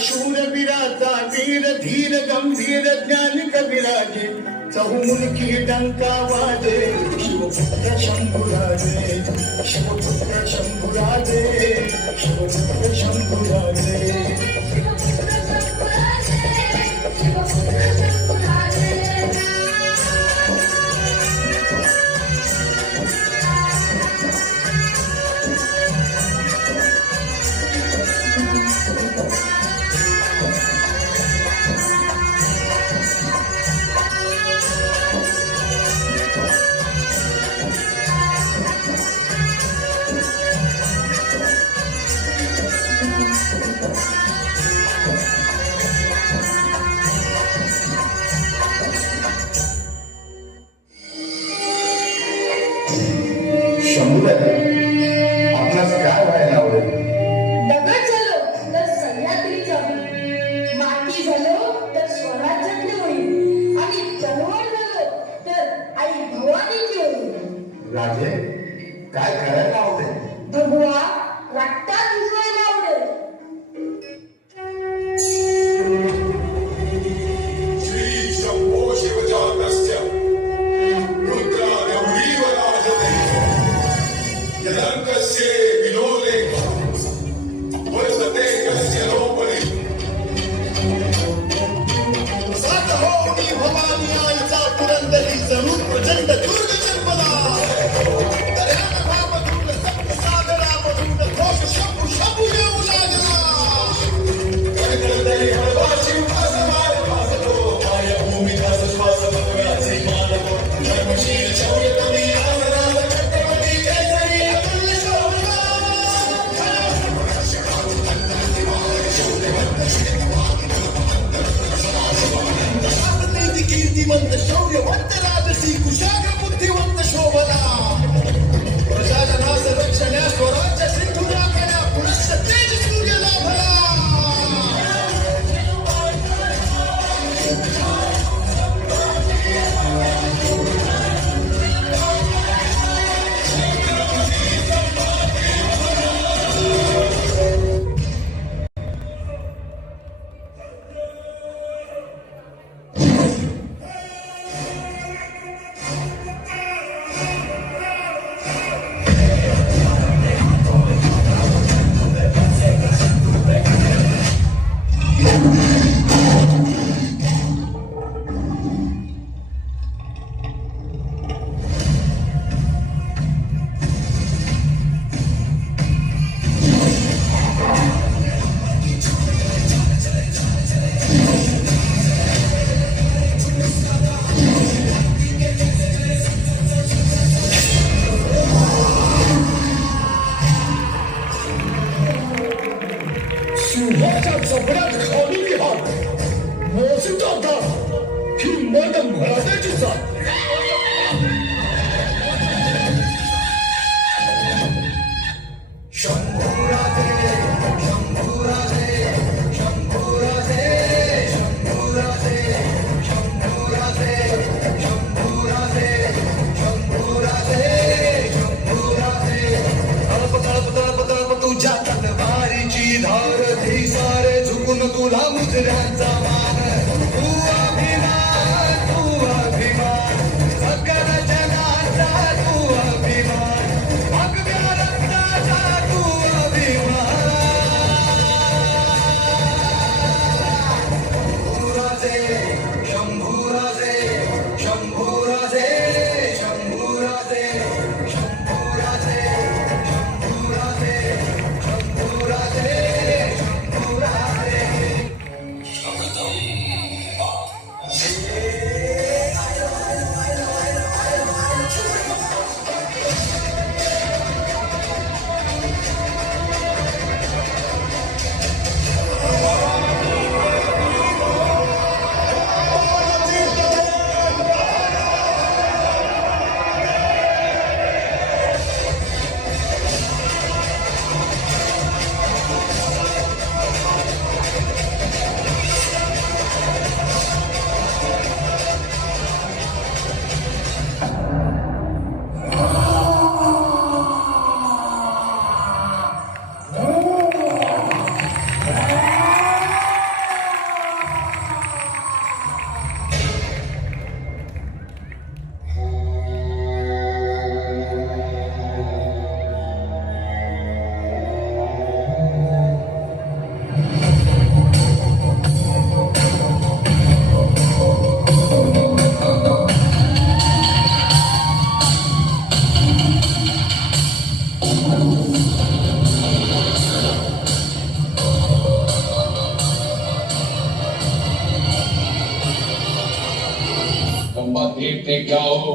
शूरवीराचा वीर धीर गंभीर ज्ञान कविराजे चहुमुखी डंका वाजे शिवपुत्र शंभुराजे शिवपुत्र शंभुराजे शिवपुत्र शंभुराजे आपणास काय व्हायला आवडेल? दगड झालो तर सह्याद्रीचा होईल, माती झालो तर स्वराज्यातले होईल आणि तलवार झालो तर आई भवानीची होईल. राजे काय करायला आवडेल? भगवा रक्तात भिजवायला आवडेल. श्री शंभो शिवजातस्य रुद्रारवीव राजते यदङ्कस्य विलोले वर्तते कस्य लोपरि सात हो मी भवानी आईचा पुरंदरी जणू प्रचंड दुर्ग जन्मला दर्यान भावधून सप्त सागरामधून घोष शंभू शंभू येऊ लागला गणगणतरी हळवाची उपासमार वाजतो मायभूमिदास श्वास भगव्याचे मानव धर्मशील शौर्य कवी आमराज कट्टपती जय जय अतुल्य शोभा सिंहाच्या चपड्यात खाली विहार मोजता दात ही मन मराठ्याची जात. तुझ्या तलवारीची धार धी सारे झुकून तुला मुजऱ्यांचा मान. तू अभिमान, तू अभिमान, सकल जगाचा तू अभिमान, भगव्या रक्ताचा तू अभिमान. शंभूराजे, शंभूराजे, शंभूराजे, शंभूराजे, शंभूराजे, शंभूराजे, शंभूराजे, शंभूराजे. खंबा देखते क्या हो,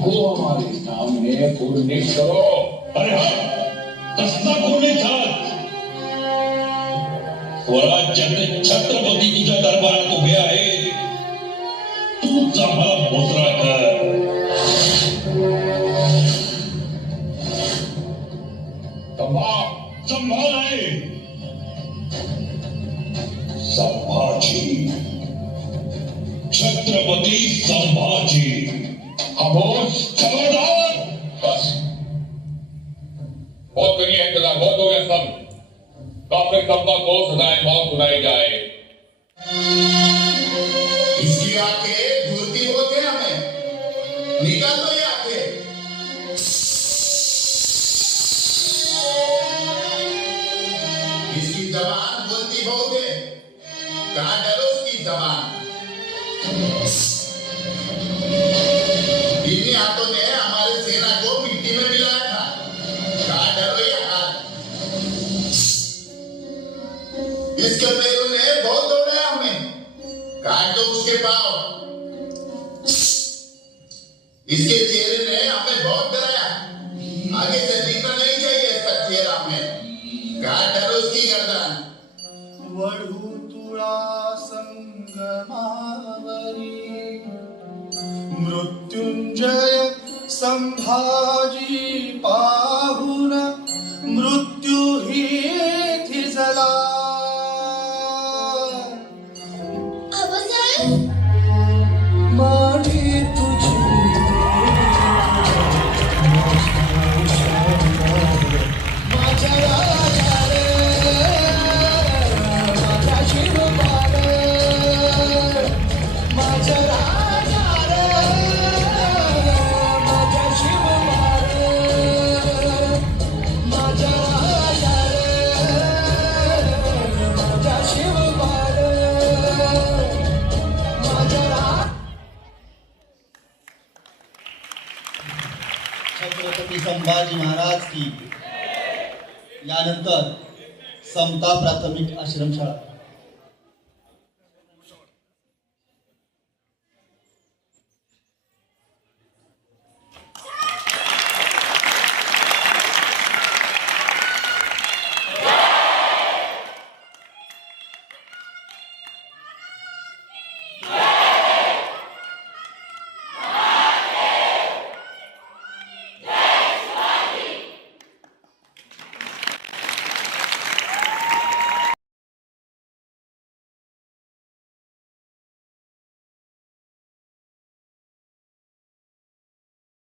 वो हमारे सामने पूर्णिश करो. अरे हा कसला पूर्णिश स्वराज्याचे छत्रपती तुझ्या दरबारात उभे आहेत. तू चांगला मोजरा कर. संभाल आहे संभाजी, छत्रपती संभाजी. खामोश, खबरदार. बस बहुत करिए इंतजार, बहुत हो गया सब. काफी तबका को सदाएं मौत सुनाई जाए. इसकी आंखें घूरती होते हमें, निकाल दो ये आंखें. इसकी जबान बोलती बहुत है, कहाँ डरो उसकी जबान. इन्हीं हाथों ने हमारे सेना को मिट्टी में मिलाया था, कहाँ डरो ये हाथ. इसके पैरों ने बहुत दौड़ाया हमें, काट दो उसके पांव. इसके चेहरे ने हमें बहुत डराया, आगे से दिखना नहीं चाहिए इसका चेहरा हमें, काट डरो उसकी गर्दन. वधूतुळा संगमावरी मृत्युंजय संभाजी पाहुन मृत्यू ही थिजला. माझी तुझी माझ्या राजा रे, माझ्या शिवबाळ, माझ्या राजा रे, माझ्या शिवबाळ, माझ्या राजा रे, माझ्या शिवबाळ, माझ्या छत्रपती संभाजी महाराज की. यानंतर समता प्राथमिक आश्रमशाळा